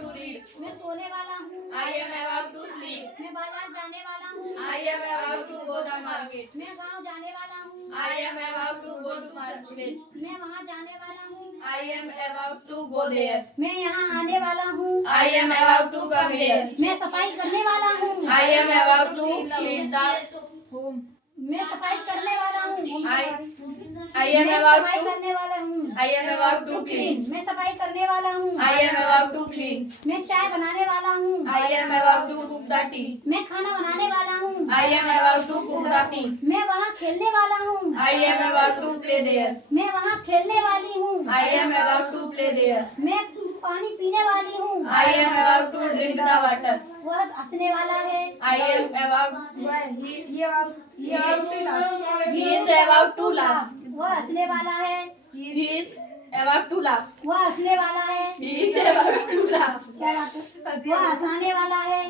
to read. मैं सोने वाला हूँ। I am about to sleep. मैं बाजार जाने वाला हूँ। I am about to go the market. मैं गांव जाने वाला हूँ। I am about to go to market. मैं वहाँ जाने वाला हूँ। I am about to go there. मैं यहाँ आने वाला हूँ। I am about to come here. मैं सफाई करने वाला हूँ। I am about to clean the home. मैं सफाई करने वाला हूँ। I am about सफाई to करने वाला हूँ। I am about to clean. मैं सफाई करने वाला हूँ। I am about to clean. मैं चाय बनाने वाला हूँ। I am about to cook the tea. मैं खाना बनाने वाला हूँ। I am about to cook the food. मैं वहाँ खेलने वाला हूँ। I am about to play there. मैं वहाँ खेलने वाली हूँ। I am about to play there. मैं पानी पीने वाली हूँ। I am about to drink the water. वह हंसने वाला है। I am about he is about to laugh. वह हंसने वाला है। He is about to laugh. वह हंसने वाला है। He is about to laugh. क्या बात है? वह हंसाने वाला है।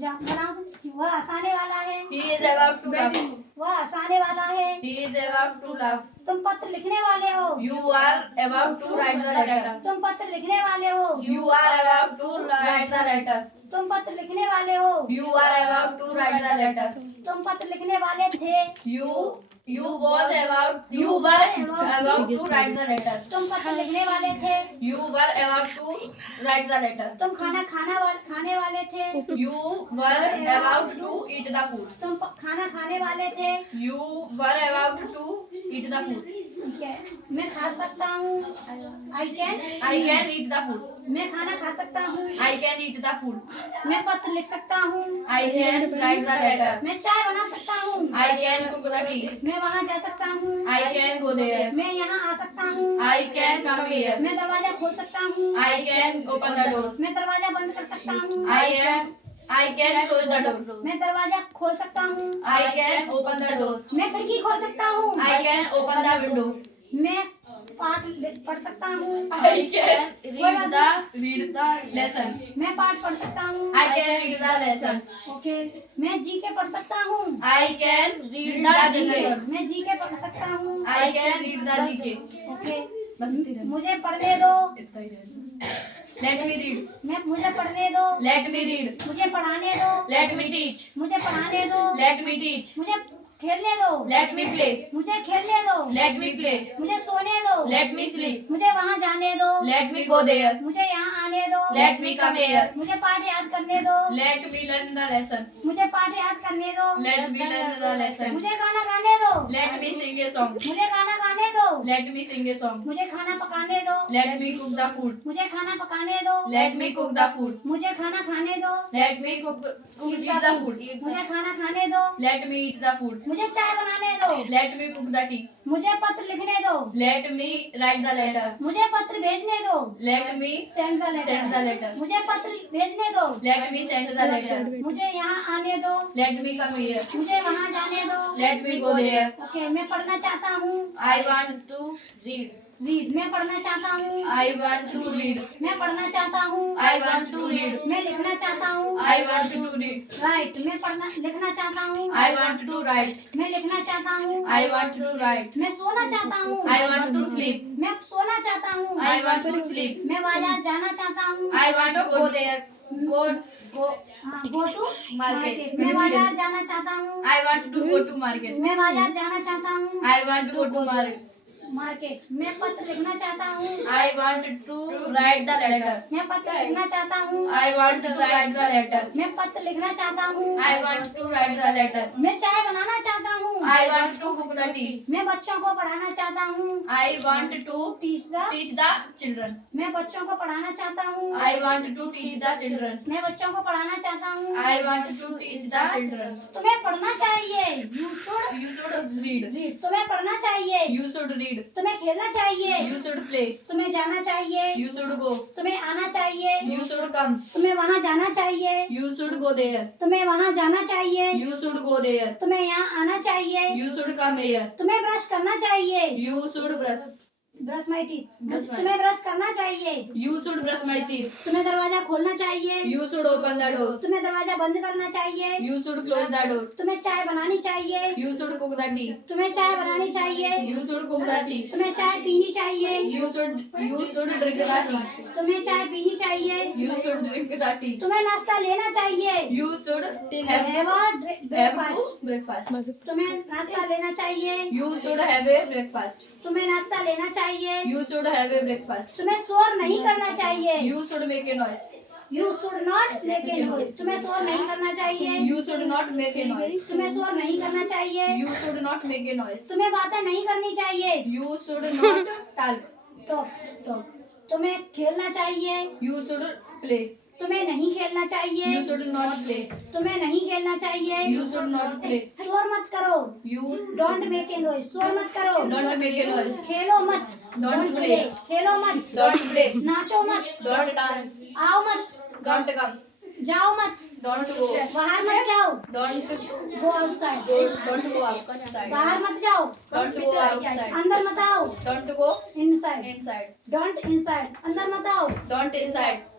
जा बनाओ। वह हंसाने वाला है। He is about to laugh. वह हंसाने वाला है। He is about to laugh. तुम पत्र लिखने वाले हो। You are about to write the letter. तुम पत्र लिखने वाले हो। You are about to write the letter. तुम पत्र लिखने वाले हो। You are about to write the letter. तुम पत्र लिखने वाले थे। You were about to write the letter. तुम पत्र लिखने वाले थे। You were about to write the letter. तुम खाने वाले थे। You were about to eat the food. तुम खाना खाने वाले थे। You were about to eat the food. ठीक है। मैं खा सकता हूँ। I can eat the food. मैं खाना खा सकता हूँ। I can eat the food. मैं पत्र लिख सकता हूँ। I can write the letter. मैं चाय बना सकता हूँ। I can cook the tea. मैं वहाँ जा सकता हूँ। I can go there. मैं यहाँ आ सकता हूँ। I can come here. मैं दरवाजा खोल सकता हूँ। I can open the door. मैं दरवाजा बंद कर सकता हूँ। I can close the door. मैं दरवाजा खोल सकता हूँ। I can open the door. मैं खिड़की खोल सकता हूँ। I can open the window. मैं पाठ पढ़ सकता हूँ। I can read the lesson. मैं पाठ पढ़ सकता हूँ। I can read the lesson. Okay. मैं जीके पढ़ सकता हूँ। I can read the GK. मैं जीके पढ़ सकता हूँ। I can read the GK. Okay. बस इतनी रहनी। मुझे पढ़ने दो। इतना ही रहनी। Let me read. मुझे पढ़ने दो। Let me read. मुझे पढ़ाने दो। Let me teach. मुझे पढ़ाने दो। Let me teach. मुझे खेलने दो। Let me play. मुझे खेलने दो। Let me play. मुझे सोने दो। Let me sleep. मुझे वहाँ जाने दो। Let me go there. मुझे यहाँ आने दो। Let me come here. मुझे पाठ याद करने दो। Let me learn the lesson. मुझे पाठ याद करने दो। Let me learn the lesson. मुझे गाना गाने दो। Let me sing a song. मुझे गाना गाने दो। Let me sing a song. मुझे खाना पकाने दो। Let me cook the food. मुझे खाना पकाने दो। Let me cook the food. मुझे खाना खाने दो। Let me eat the food. मुझे खाना खाने दो। Let me eat the food. मुझे चाय बनाने दो। Let me cook the tea. मुझे पत्र लिखने दो। Let me write the letter. मुझे पत्र भेजने दो। Let me send the send the letter. मुझे पत्र भेजने दो। Let me send the letter. मुझे यहाँ आने दो। Let me come here. मुझे वहाँ जाने दो। Let me go there. Okay. मैं पढ़ना चाहता हूँ। I want to read. Read. मैं पढ़ना चाहता हूँ। I want to read. मैं पढ़ना चाहता हूँ। I want to read. मैं लिखना चाहता हूँ। I want to read. Right. मैं लिखना चाहता हूँ। I want to write. मैं लिखना चाहता हूँ। I want to write. मैं सोना चाहता हूँ। I want to sleep. मैं सोना चाहता हूँ। I want to sleep. मैं बाजार जाना चाहता हूँ। I want to go there. Go to market. मैं बाजार जाना चाहता हूँ। I want to go to market. मैं बाजार जाना चाहता हूँ। I want to go to market. मैं पत्र लिखना चाहता हूँ। I want to write the letter. मैं पत्र लिखना चाहता हूँ। I want to write the letter. मैं पत्र लिखना चाहता हूँ। I want to write the letter. मैं चाय बनाना चाहता हूँ। I want to cook the tea. मैं बच्चों को पढ़ाना चाहता हूँ। I want to teach teach the children. मैं बच्चों को पढ़ाना चाहता हूँ। I want to teach the children. मैं बच्चों को पढ़ाना चाहता हूँ। I want to teach the children. तुम्हें पढ़ना चाहिए। You should read. तुम्हें पढ़ना चाहिए। You should read. तुम्हें खेलना चाहिए। You should play. तुम्हें जाना चाहिए। You should go. तुम्हें आना चाहिए। You should come. तुम्हें वहाँ जाना चाहिए। You should go there. तुम्हें वहाँ जाना चाहिए। You should go there. तुम्हें यहाँ आना चाहिए। You should come here. तुम्हें ब्रश करना चाहिए। You should brush. Brush my teeth. Brush my- तुम्हें ब्रश करना चाहिए। You should brush my teeth. तुम्हें दरवाजा खोलना चाहिए। You should open the door. तुम्हें दरवाजा बंद करना चाहिए। You should close the door. तुम्हें चाय बनानी चाहिए। You should cook the tea. तुम्हें चाय बनानी चाहिए। You should cook the tea. तुम्हें चाय पीनी चाहिए। You should drink the tea. तुम्हें चाय पीनी चाहिए। You should drink the tea. तुम्हें नाश्ता लेना चाहिए। You should breakfast. breakfast. तुम्हें नाश्ता लेना चाहिए। You should have a breakfast. तुम्हें नाश्ता लेना चाहिए। You should have a breakfast. तुम्हें शोर नहीं करना चाहिए। You should make a noise. You should not make a noise. तुम्हें शोर नहीं करना चाहिए। You should not make a noise. तुम्हें शोर नहीं करना चाहिए। You should not make a noise. तुम्हें बातें नहीं करनी चाहिए। You should not talk. Talk. तुम्हें खेलना चाहिए। You should play. तुम्हें नहीं खेलना You चाहिए। should not play. तुम्हें नहीं खेलना चाहिए। You should not play. शोर मत करो। You don't make a noise. शोर मत करो। don't make a noise. खेलो मत। Don't play. खेलो मत। Don't play. नाचो मत। Don't dance. आओ मत। Don't come. जाओ मत। Don't go. बाहर मत जाओ। Don't go outside. don't go outside. बाहर मत जाओ। Don't go outside. अंदर मत आओ। Don't go inside. inside. Don't inside. अंदर मत आओ। Don't inside.